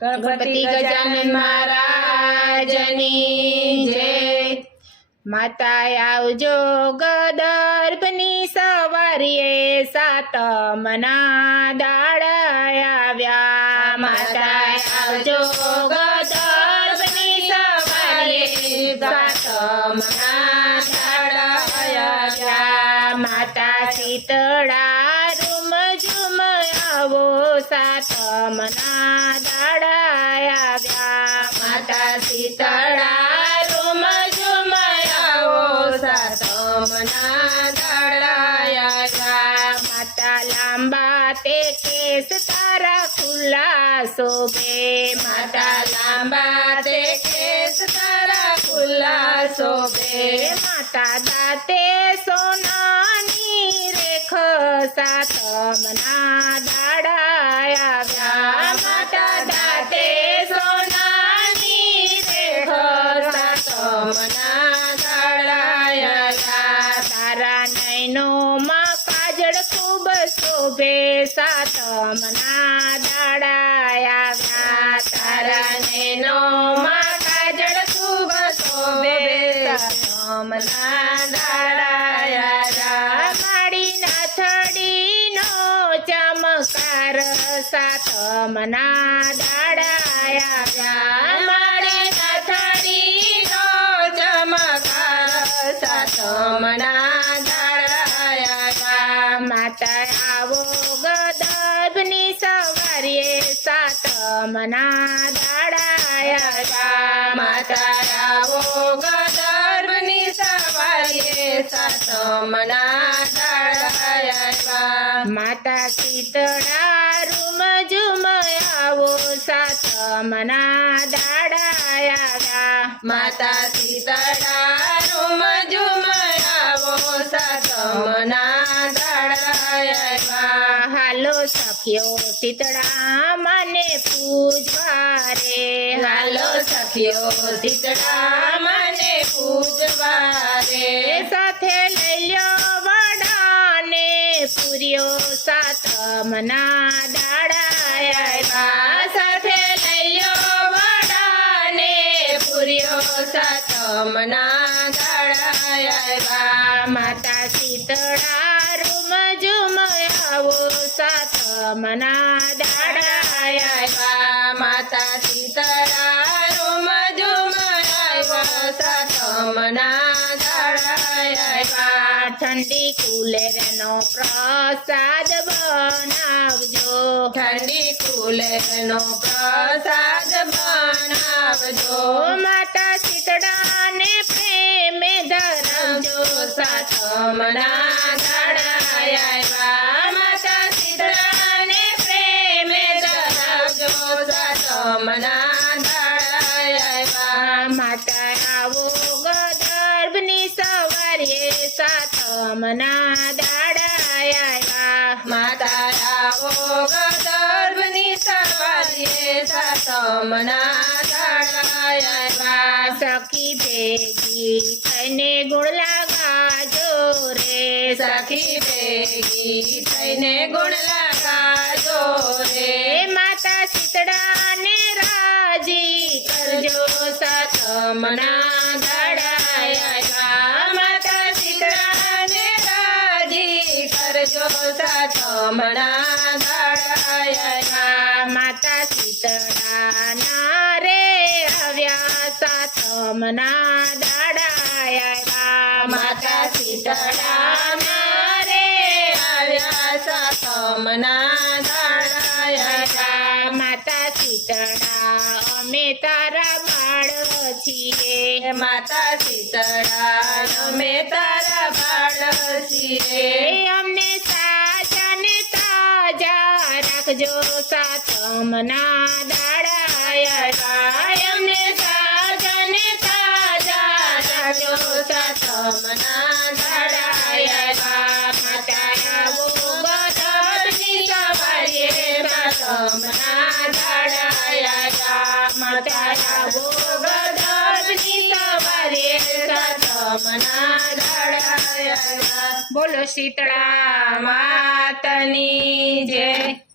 ગણપતિ ગજાનન મહારાજની જય માતા આવજો ગદર્ભની સવારીએ સાતમના દાડા આવ્યા માતા આવજો ગદર્ભની સવારીએ સાતમના દાડા આવ્યા માતા શીતળા રૂમ ઝુમ આવો સાતમના દાડા આવ્યા. માતા શીતળા રૂમ ઝુમ આવો સાતમના દાડા આવ્યા. માતા લાંબા તે કેસ તારા ખુલ્લા શોભે માતા લાંબા તે કેસ તારા ખુલ્લા શોભે માતા દાતે રેખ સાતમના દાડા આવ્યા માતા દાતે સોનાની રેખ સાતમના દાડા આવ્યા તારા નૈનોમાં કાજળ ખૂબ શોભે સાતમના દાડા આવ્યા તારા નૈનોમાં કાજળ ખૂબ શોભે સાતમના દાડા સાતમના દાડા આવ્યા માડી નાથડીનો ચમકાર સાતમના દાડા આવ્યા માતા આવો ગદબની સવારીએ સાતમના દાડા આવ્યા માતા આવો ગદર્ભની સવારીએ સાતમના દાડા આવ્યા માતા શીતળા સાતમના દાડા આવ્યા માતા શીતળા રૂમ ઝુમ આવો સાતમના દાડા આવ્યા હાલો સખિયો શીતળા મને પૂજવા રે હાલો સખિયો શીતળા મને પૂજવા રે સાથે લઈ લ્યો વડાને પૂર્યો સાતમના દાડા સાતમના આવ્યા માતા શીતળા રૂમ ઝુમ સાતમના આવ્યા માતા શીતળા રૂમ ઝુમ આવ્યો સાતમના દાડા ઠંડી કુલેરનો પ્રસાદ બનાવજો ઠંડી કુલેરનો પ્રસાદ બનાવજો. માતા ધરજો સાતમના દાડા આવ્યા માતા શીતળાને પ્રેમે ધરજો સાતમના દાડા આવ્યા માતા આવો ગર્ભની સવારીએ સાતમના દાડા આવ્યા માતા આવો સાતમના દાડા આવ્યા સખી ભેગી થઈને ગુણ લગાજો રે સખી ભેગી થઈને ગુણ લગાજો રે માતા શીતળાને રાજી કરજો સાતમના દાડા આવ્યા માતા શીતળાને રાજી કરજો સાતમના સાતમના દાડા આવ્યા માતા શીતળાના રે આવ્યા સાતમના દાડા આવ્યા માતા શીતળા અમે તારા બાળ છીએ માતા શીતળા અમે તારા બાળ છીએ અમને સાજા ને તાજા રાખજો સાતમના દાડા બોલો શીતળા માતની જય.